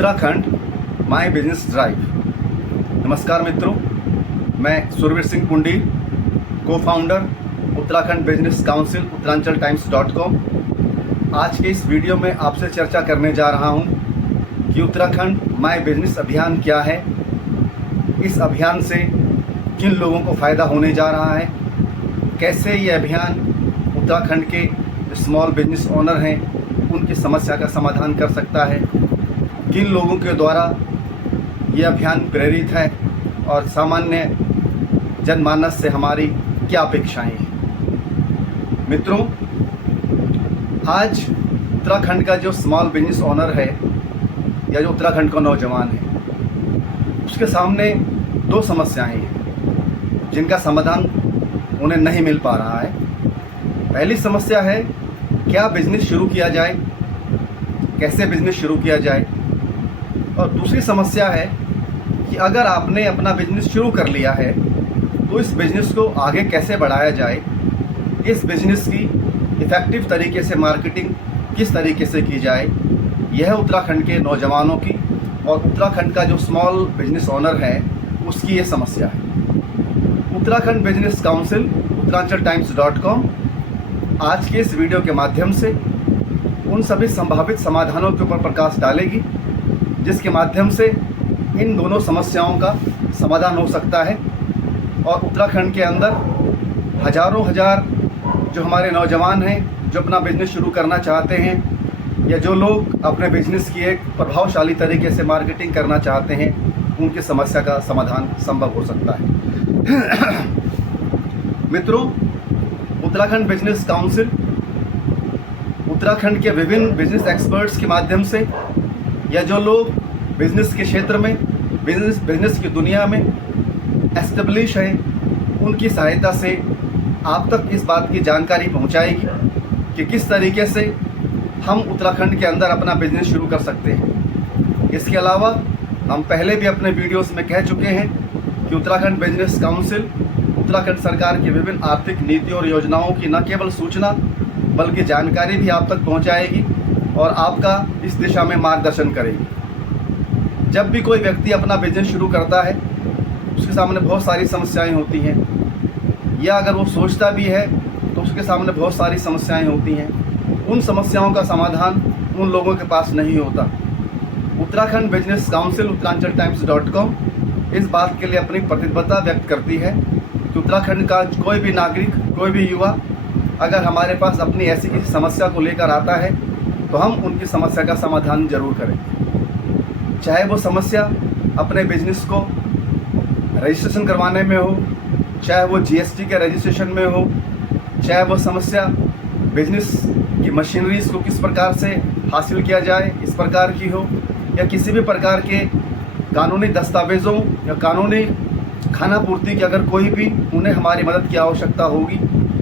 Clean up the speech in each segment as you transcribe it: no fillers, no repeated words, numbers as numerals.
Uttarakhand my business drive. नमस्कार मित्रों, मैं Surveer Singh Pundir, co-founder Uttarakhand business council Uttaranchal Times dot com. आज के इस वीडियो में आपसे चर्चा करने जा रहा हूं कि उत्तराखंड माय बिजनेस अभियान क्या है, इस अभियान से किन लोगों को फ़ायदा होने जा रहा है, कैसे ये अभियान उत्तराखंड के स्मॉल बिजनेस ओनर हैं उनकी समस्या का समाधान कर सकता है, किन लोगों के द्वारा ये अभियान प्रेरित है और सामान्य जनमानस से हमारी क्या अपेक्षाएं हैं। मित्रों, आज उत्तराखंड का जो स्मॉल बिजनेस ओनर है या जो उत्तराखंड का नौजवान है, उसके सामने दो समस्याएं हैं जिनका समाधान उन्हें नहीं मिल पा रहा है। पहली समस्या है, क्या बिजनेस शुरू किया जाए, कैसे बिजनेस शुरू किया जाए। और दूसरी समस्या है कि अगर आपने अपना बिजनेस शुरू कर लिया है तो इस बिजनेस को आगे कैसे बढ़ाया जाए, इस बिजनेस की इफ़ेक्टिव तरीके से मार्केटिंग किस तरीके से की जाए। यह उत्तराखंड के नौजवानों की और उत्तराखंड का जो स्मॉल बिजनेस ओनर है उसकी ये समस्या है। Uttarakhand business council Uttaranchal Times dot com आज के इस वीडियो के माध्यम से उन सभी संभावित समाधानों के ऊपर प्रकाश डालेगी जिसके माध्यम से इन दोनों समस्याओं का समाधान हो सकता है और उत्तराखंड के अंदर हजारों हजार जो हमारे नौजवान हैं जो अपना बिजनेस शुरू करना चाहते हैं या जो लोग अपने बिजनेस की एक प्रभावशाली तरीके से मार्केटिंग करना चाहते हैं, उनकी समस्या का समाधान संभव हो सकता है। मित्रों, उत्तराखंड बिजनेस काउंसिल उत्तराखंड के विभिन्न बिजनेस एक्सपर्ट्स के माध्यम से या जो लोग बिजनेस के क्षेत्र में बिजनेस की दुनिया में एस्टेब्लिश हैं, उनकी सहायता से आप तक इस बात की जानकारी पहुंचाएगी कि किस तरीके से हम उत्तराखंड के अंदर अपना बिजनेस शुरू कर सकते हैं। इसके अलावा हम पहले भी अपने वीडियोस में कह चुके हैं कि उत्तराखंड बिजनेस काउंसिल उत्तराखंड सरकार की विभिन्न आर्थिक नीतियों और योजनाओं की न केवल सूचना बल्कि जानकारी भी आप तक पहुंचाएगी और आपका इस दिशा में मार्गदर्शन करेगी। जब भी कोई व्यक्ति अपना बिजनेस शुरू करता है उसके सामने बहुत सारी समस्याएं होती हैं, या अगर वो सोचता भी है तो उसके सामने बहुत सारी समस्याएं होती हैं। उन समस्याओं का समाधान उन लोगों के पास नहीं होता। उत्तराखंड बिजनेस काउंसिल उत्तरांचल टाइम्स.com इस बात के लिए अपनी प्रतिबद्धता व्यक्त करती है कि उत्तराखंड का कोई भी नागरिक, कोई भी युवा अगर हमारे पास अपनी ऐसी किसी समस्या को लेकर आता है तो हम उनकी समस्या का समाधान जरूर करें। चाहे वो समस्या अपने बिजनेस को रजिस्ट्रेशन करवाने में हो, चाहे वो जीएसटी के रजिस्ट्रेशन में हो, चाहे वो समस्या बिजनेस की मशीनरीज को किस प्रकार से हासिल किया जाए इस प्रकार की हो, या किसी भी प्रकार के कानूनी दस्तावेज़ों या कानूनी खानापूर्ति की अगर कोई भी उन्हें हमारी मदद की आवश्यकता होगी,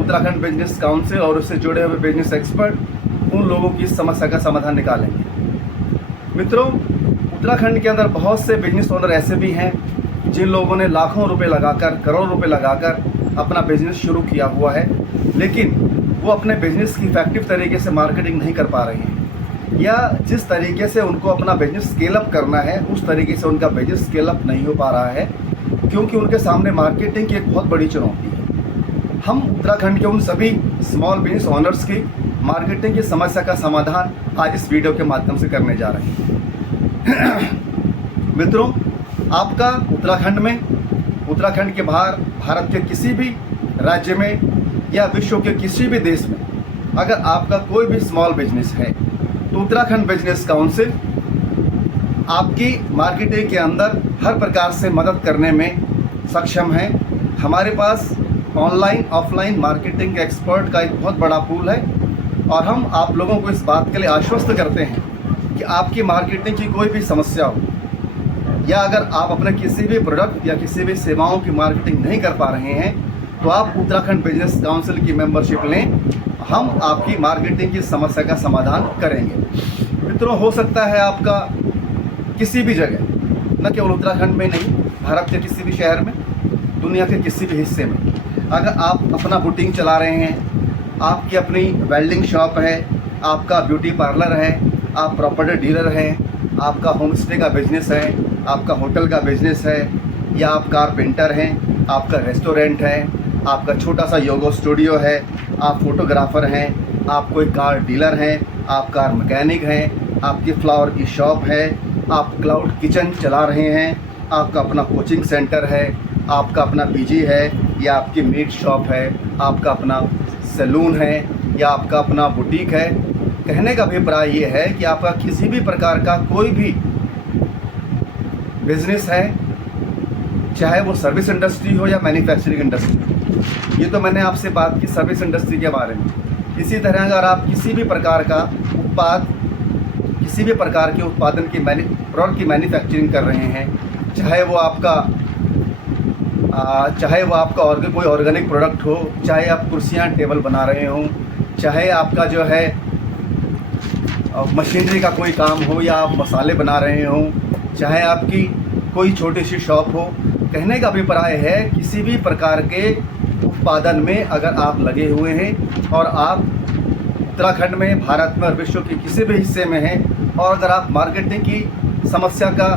उत्तराखंड बिजनेस काउंसिल और उससे जुड़े हुए बिजनेस एक्सपर्ट उन लोगों की समस्या का समाधान निकालेंगे। मित्रों, उत्तराखंड के अंदर बहुत से बिजनेस ओनर ऐसे भी हैं जिन लोगों ने लाखों रुपए लगाकर, करोड़ों रुपए लगाकर अपना बिजनेस शुरू किया हुआ है, लेकिन वो अपने बिजनेस की इफेक्टिव तरीके से मार्केटिंग नहीं कर पा रहे हैं, या जिस तरीके से उनको अपना बिजनेस स्केल अप करना है उस तरीके से उनका बिजनेस स्केल अप नहीं हो पा रहा है क्योंकि उनके सामने मार्केटिंग की एक बहुत बड़ी चुनौती है। हम उत्तराखंड के उन सभी स्मॉल बिजनेस ओनर्स की मार्केटिंग की समस्या का समाधान आज इस वीडियो के माध्यम से करने जा रहे हैं। मित्रों, आपका उत्तराखंड के बाहर भारत के किसी भी राज्य में या विश्व के किसी भी देश में अगर आपका कोई भी स्मॉल बिजनेस है तो उत्तराखंड बिजनेस काउंसिल आपकी मार्केटिंग के अंदर हर प्रकार से मदद करने में सक्षम है। हमारे पास ऑनलाइन ऑफलाइन मार्केटिंग के एक्सपर्ट का एक बहुत बड़ा पूल है और हम आप लोगों को इस बात के लिए आश्वस्त करते हैं कि आपकी मार्केटिंग की कोई भी समस्या हो, या अगर आप अपने किसी भी प्रोडक्ट या किसी भी सेवाओं की मार्केटिंग नहीं कर पा रहे हैं तो आप उत्तराखंड बिजनेस काउंसिल की मेंबरशिप लें, हम आपकी मार्केटिंग की समस्या का समाधान करेंगे। मित्रों, हो सकता है आपका किसी भी जगह, न केवल उत्तराखंड में नहीं, भारत के किसी भी शहर में, दुनिया के किसी भी हिस्से में, अगर आप अपना बुटीक चला रहे हैं, आपकी अपनी वेल्डिंग शॉप है, आपका ब्यूटी पार्लर है, आप प्रॉपर्टी डीलर हैं, आपका होम स्टे का बिजनेस है, आपका होटल का बिजनेस है, या आप कारपेंटर हैं, आपका रेस्टोरेंट है, आपका छोटा सा योगा स्टूडियो है, आप फोटोग्राफ़र हैं, आप कोई कार डीलर हैं, आप कार मैकेनिक हैं, आपकी फ्लावर की शॉप है, आप क्लाउड किचन चला रहे हैं, आपका अपना कोचिंग सेंटर है, आपका अपना पीजी है, या आपकी मीट शॉप है, आपका अपना सैलून है, या आपका अपना बुटीक है। कहने का अभिप्राय ये है कि आपका किसी भी प्रकार का कोई भी बिजनेस है, चाहे वो सर्विस इंडस्ट्री हो या मैन्युफैक्चरिंग इंडस्ट्री। ये तो मैंने आपसे बात की सर्विस इंडस्ट्री के बारे में। इसी तरह अगर आप किसी भी प्रकार का किसी भी प्रकार के उत्पादन की प्रोडक्ट की मैन्युफैक्चरिंग कर रहे हैं, चाहे वो आपका कोई ऑर्गेनिक प्रोडक्ट हो, चाहे आप कुर्सियाँ टेबल बना रहे हों, चाहे आपका जो है मशीनरी का कोई काम हो, या आप मसाले बना रहे हों, चाहे आपकी कोई छोटी सी शॉप हो। कहने का अभिप्राय है किसी भी प्रकार के उत्पादन में अगर आप लगे हुए हैं और आप उत्तराखंड में, भारत में और विश्व के किसी भी हिस्से में हैं, और अगर आप मार्केटिंग की समस्या का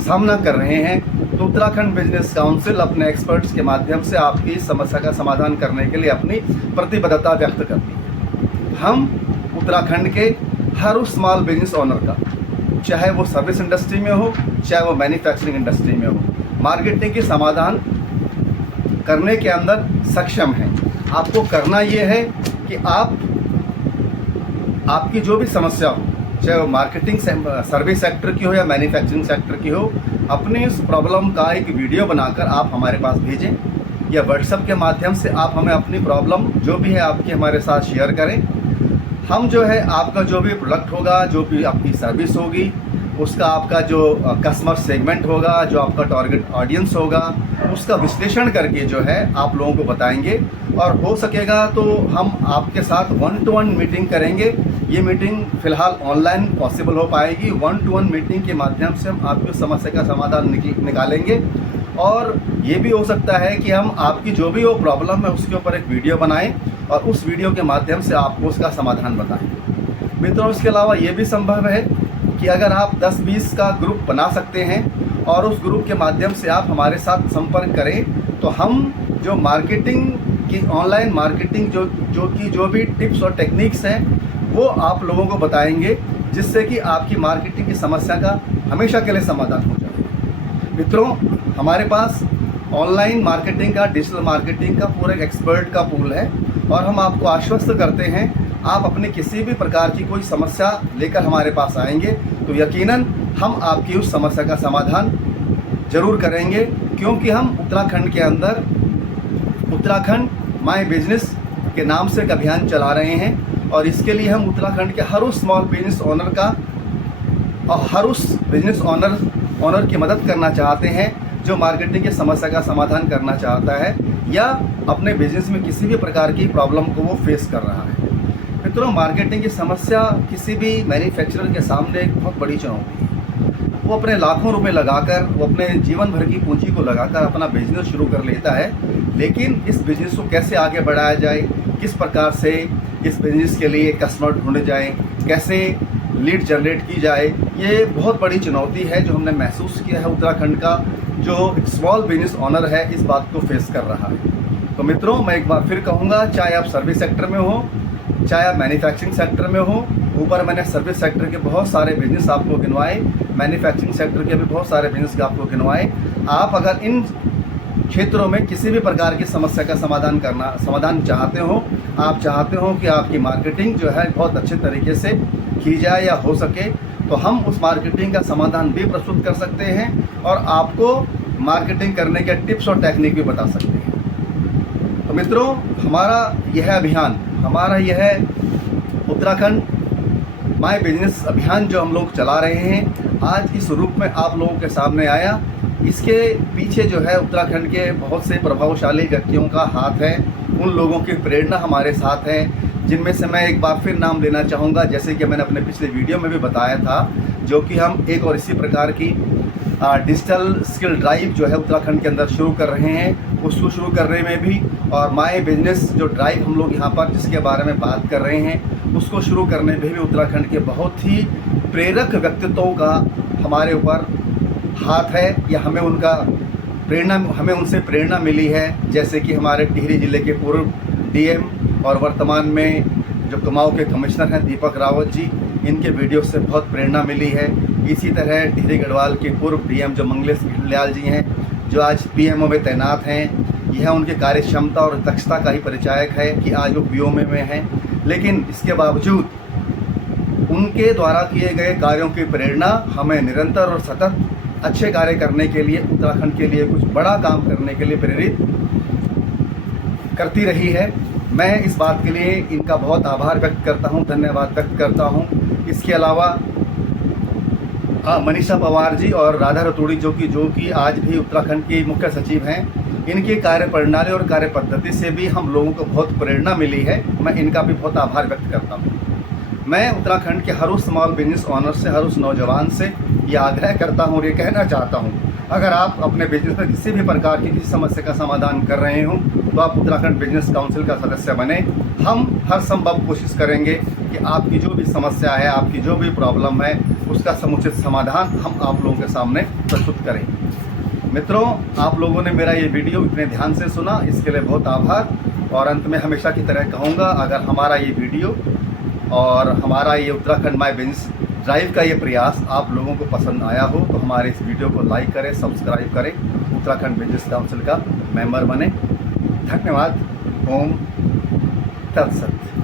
सामना कर रहे हैं, तो उत्तराखंड बिजनेस काउंसिल अपने एक्सपर्ट्स के माध्यम से आपकी समस्या का समाधान करने के लिए अपनी प्रतिबद्धता व्यक्त करती है। हम उत्तराखंड के हर उस स्मॉल बिजनेस ओनर का, चाहे वो सर्विस इंडस्ट्री में हो, चाहे वो मैन्युफैक्चरिंग इंडस्ट्री में हो, मार्केटिंग के समाधान करने के अंदर सक्षम हैं। आपको करना ये है कि आपकी जो भी समस्या हो, चाहे वो मार्केटिंग सर्विस सेक्टर की हो या मैन्युफैक्चरिंग सेक्टर की हो, अपनी इस प्रॉब्लम का एक वीडियो बनाकर आप हमारे पास भेजें, या व्हाट्सएप के माध्यम से आप हमें अपनी प्रॉब्लम जो भी है आपकी हमारे साथ शेयर करें। हम जो है आपका जो भी प्रोडक्ट होगा, जो भी आपकी सर्विस होगी, उसका आपका जो कस्टमर सेगमेंट होगा, जो आपका टारगेट ऑडियंस होगा, उसका विश्लेषण करके जो है आप लोगों को बताएंगे। और हो सकेगा तो हम आपके साथ 1-to-1 मीटिंग करेंगे। ये मीटिंग फ़िलहाल ऑनलाइन पॉसिबल हो पाएगी। 1-to-1 मीटिंग के माध्यम से हम आपकी समस्या का समाधान निकालेंगे। और ये भी हो सकता है कि हम आपकी जो भी वो प्रॉब्लम है उसके ऊपर एक वीडियो बनाएं और उस वीडियो के माध्यम से आपको उसका समाधान बताएं। मित्रों, इसके अलावा ये भी संभव है कि अगर आप 10-20 का ग्रुप बना सकते हैं और उस ग्रुप के माध्यम से आप हमारे साथ संपर्क करें, तो हम जो मार्केटिंग की, ऑनलाइन मार्केटिंग जो भी टिप्स और टेक्निक्स हैं, वो आप लोगों को बताएंगे, जिससे कि आपकी मार्केटिंग की समस्या का हमेशा के लिए समाधान हो जाए। मित्रों, हमारे पास ऑनलाइन मार्केटिंग का, डिजिटल मार्केटिंग का पूरा एक एक्सपर्ट का पूल है, और हम आपको आश्वस्त करते हैं, आप अपनी किसी भी प्रकार की कोई समस्या लेकर हमारे पास आएंगे तो यकीनन हम आपकी उस समस्या का समाधान ज़रूर करेंगे। क्योंकि हम उत्तराखंड के अंदर उत्तराखंड माय बिजनेस के नाम से एक अभियान चला रहे हैं, और इसके लिए हम उत्तराखंड के हर उस स्मॉल बिजनेस ओनर का और हर उस बिजनेस ओनर की मदद करना चाहते हैं जो मार्केटिंग की समस्या का समाधान करना चाहता है, या अपने बिजनेस में किसी भी प्रकार की प्रॉब्लम को वो फेस कर रहा है। मित्रों, मार्केटिंग की समस्या किसी भी मैन्युफैक्चरर के सामने एक बहुत बड़ी चुनौती है। वो अपने लाखों रुपए लगाकर, वो अपने जीवन भर की पूंजी को लगाकर अपना बिजनेस शुरू कर लेता है, लेकिन इस बिजनेस को कैसे आगे बढ़ाया जाए, किस प्रकार से इस बिजनेस के लिए कस्टमर ढूंढे जाए, कैसे लीड जनरेट की जाए, ये बहुत बड़ी चुनौती है जो हमने महसूस किया है। उत्तराखंड का जो स्मॉल बिजनेस ओनर है इस बात को फेस कर रहा है। तो मित्रों, मैं एक बार फिर कहूँगा, चाहे आप सर्विस सेक्टर में हो, चाहे आप मैन्युफैक्चरिंग सेक्टर में हो, ऊपर मैंने सर्विस सेक्टर के बहुत सारे बिजनेस आपको गिनवाए, मैन्युफैक्चरिंग सेक्टर के भी बहुत सारे बिजनेस आपको गिनवाए। आप अगर इन क्षेत्रों में किसी भी प्रकार की समस्या का समाधान चाहते हो, आप चाहते हो कि आपकी मार्केटिंग जो है बहुत अच्छे तरीके से की जाए या हो सके, तो हम उस मार्केटिंग का समाधान भी प्रस्तुत कर सकते हैं और आपको मार्केटिंग करने के टिप्स और टेक्निक भी बता सकते हैं। तो मित्रों, हमारा यह अभियान, हमारा यह उत्तराखंड माय बिजनेस अभियान जो हम लोग चला रहे हैं, आज इस रूप में आप लोगों के सामने आया। इसके पीछे जो है उत्तराखंड के बहुत से प्रभावशाली व्यक्तियों का हाथ है, उन लोगों की प्रेरणा हमारे साथ है, जिनमें से मैं एक बार फिर नाम लेना चाहूँगा, जैसे कि मैंने अपने पिछले वीडियो में भी बताया था, जो कि हम एक और इसी प्रकार की डिजिटल स्किल ड्राइव जो है उत्तराखंड के अंदर शुरू कर रहे हैं। उसको शुरू करने में भी, और माय बिजनेस जो ड्राइव हम लोग यहाँ पर जिसके बारे में बात कर रहे हैं, उसको शुरू करने में भी उत्तराखंड के बहुत ही प्रेरक व्यक्तित्वों का हमारे ऊपर हाथ है या हमें उनसे प्रेरणा मिली है। जैसे कि हमारे टिहरी जिले के पूर्व डीएम और वर्तमान में जो कुमाऊं के कमिश्नर हैं दीपक रावत जी, इनके वीडियो से बहुत प्रेरणा मिली है। इसी तरह टिहरी गढ़वाल के पूर्व डीएम जो मंगलेश घिल्डियाल जी हैं, जो आज पीएमओ में तैनात हैं, यह उनके कार्य क्षमता और दक्षता का ही परिचायक है कि आज वो पीएमओ में हैं। लेकिन इसके बावजूद उनके द्वारा किए गए कार्यों की प्रेरणा हमें निरंतर और सतत अच्छे कार्य करने के लिए, उत्तराखंड के लिए कुछ बड़ा काम करने के लिए प्रेरित करती रही है। मैं इस बात के लिए इनका बहुत आभार व्यक्त करता हूं, धन्यवाद व्यक्त करता हूं। इसके अलावा मनीषा पवार जी और राधा रतूड़ी जो कि आज भी उत्तराखंड की मुख्य सचिव हैं, इनकी कार्य प्रणाली और कार्य पद्धति से भी हम लोगों को बहुत प्रेरणा मिली है। मैं इनका भी बहुत आभार व्यक्त करता हूँ। मैं उत्तराखंड के हर उस स्मॉल बिजनेस ऑनर से, हर उस नौजवान से ये आग्रह करता हूँ और ये कहना चाहता हूँ, अगर आप अपने बिजनेस में किसी भी प्रकार की किसी समस्या का समाधान कर रहे हो तो आप उत्तराखंड बिजनेस काउंसिल का सदस्य बने। हम हर संभव कोशिश करेंगे कि आपकी जो भी समस्या है, आपकी जो भी प्रॉब्लम है, उसका समुचित समाधान हम आप लोगों के सामने प्रस्तुत करें। मित्रों, आप लोगों ने मेरा ये वीडियो इतने ध्यान से सुना, इसके लिए बहुत आभार। और अंत में हमेशा की तरह कहूँगा, अगर हमारा ये वीडियो और हमारा ये उत्तराखंड माय बिजनेस ड्राइव का ये प्रयास आप लोगों को पसंद आया हो तो हमारे इस वीडियो को लाइक करें, सब्सक्राइब करें, उत्तराखंड बिजनेस काउंसिल का मेंबर बने। धन्यवाद। ओम तत्सत।